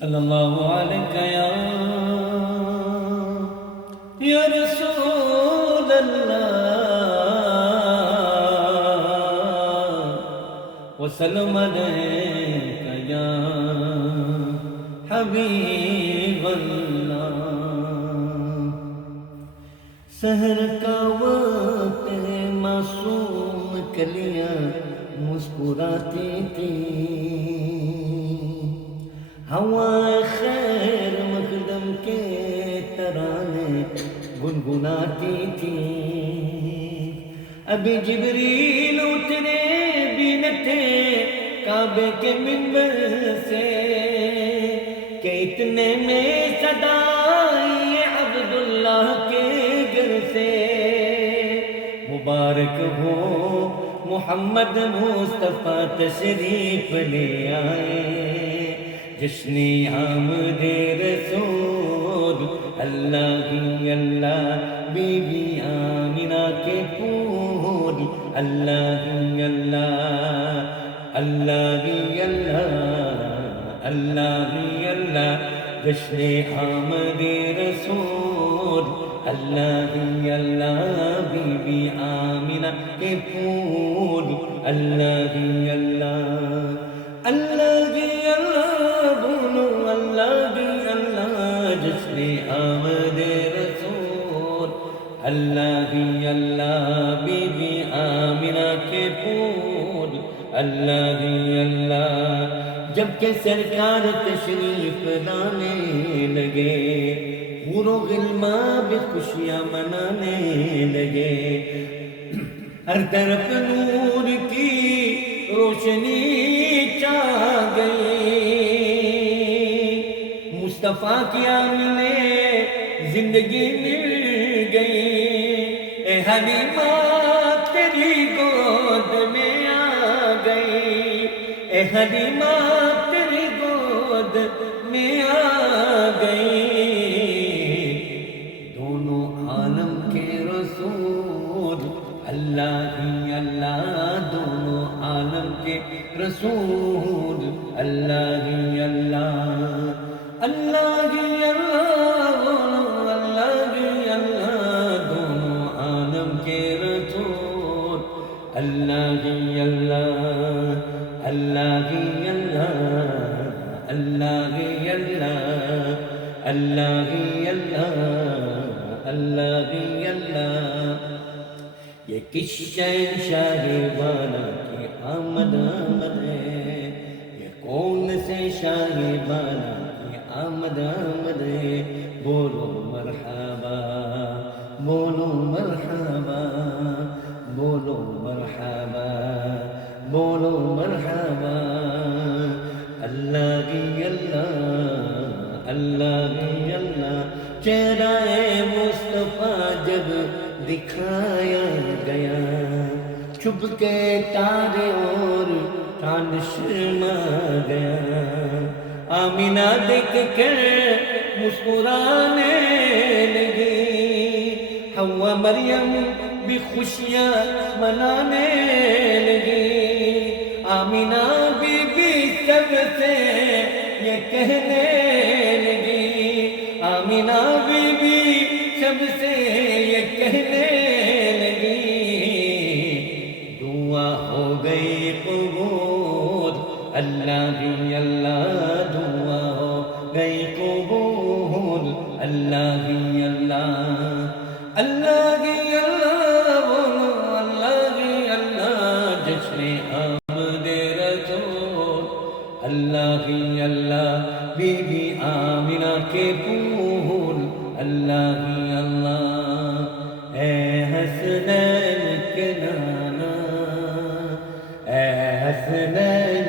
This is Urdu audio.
صلی اللہ علیہ یا رسول اللہ وسلم علیکہ یا حبیب اللہ۔ سحر کا وقت ہے، معصوم کلیاں مسکراتی تھی، ہوائے خیر مقدم کے ترانے گنگناتی تھی۔ ابھی جبریل اترے بھی نہ تھے کعبے کے منبر سے کہ اتنے میں صدا آئی عبداللہ کے گھر سے، مبارک ہو محمد مصطفیٰ تشریف لے آئے، جشن آمد رسول اللہ ہی اللہ، بی بی آمنہ کے پھول اللہ ہی اللہ، اللہ ہی اللہ، اللہ ہی اللہ، جشن آمد رسول اللہ ہی اللہ، بی بی آمنہ کے پھول اللہ ہی اللہ، اللہ ہی اللہ، بولو اللہ ہی اللہ، جشن آمد رسول اللہ ہی اللہ، بی بی آمنہ کے پھول اللہ ہی اللہ۔ جب کہ سرکار تشریف لانے لگے، حور و غلمان بھی خوشیاں منانے لگے، ہر طرف نور کی روشنی چھا گئی، مصطفیٰ کی آمنیں زندگی مل گئی، اے حلیمہ تیری گود میں آ گئی، اے حلیمہ تیری گود میں آ گئی، دونوں عالم کے رسول اللہ ہی اللہ، دونوں عالم کے رسول اللہ ہی اللہ، اللہ ہی اللہ، اللہ ہی اللہ، دونوں عالم کے رسول اللہ ہی اللہ، اللہ ہی اللہ، اللہ ہی اللہ، اللہ ہی اللہ، اللہ ہی اللہ۔ یہ کس شہنشاہ والا کی آمد آمد ہے، یہ کون سے شاہ والا کی آمد آمد ہے، بولو مرحبا، بولو مرحبا، بولو مرحبا، بولو مرحبا، اللہ کی اللہ، اللہ کی اللہ۔ چہرہ مصطفیٰ جب دکھایا گیا، چھپ کے تارے اور چاند شرما گیا، آمنہ دیکھ کر مسکرانے لگی، حوا مریم بھی خوشیاں منانے لگی، آمنہ بی بی سب سے یہ کہنے لگی، آمنہ بی بی سب سے یہ کہنے لگی، دعا ہو گئی قبول اللہ ہی اللہ، دعا ہو گئی قبول اللہ ہی اللہ، اللہ ہی اللہ، بولو اللہ ہی اللہ، جشن آمد رسول اللہ ہی اللہ، بی بی آمنہ کے پھول اللہ ہی اللہ۔ اے حسنین کے نانا، اے حسنین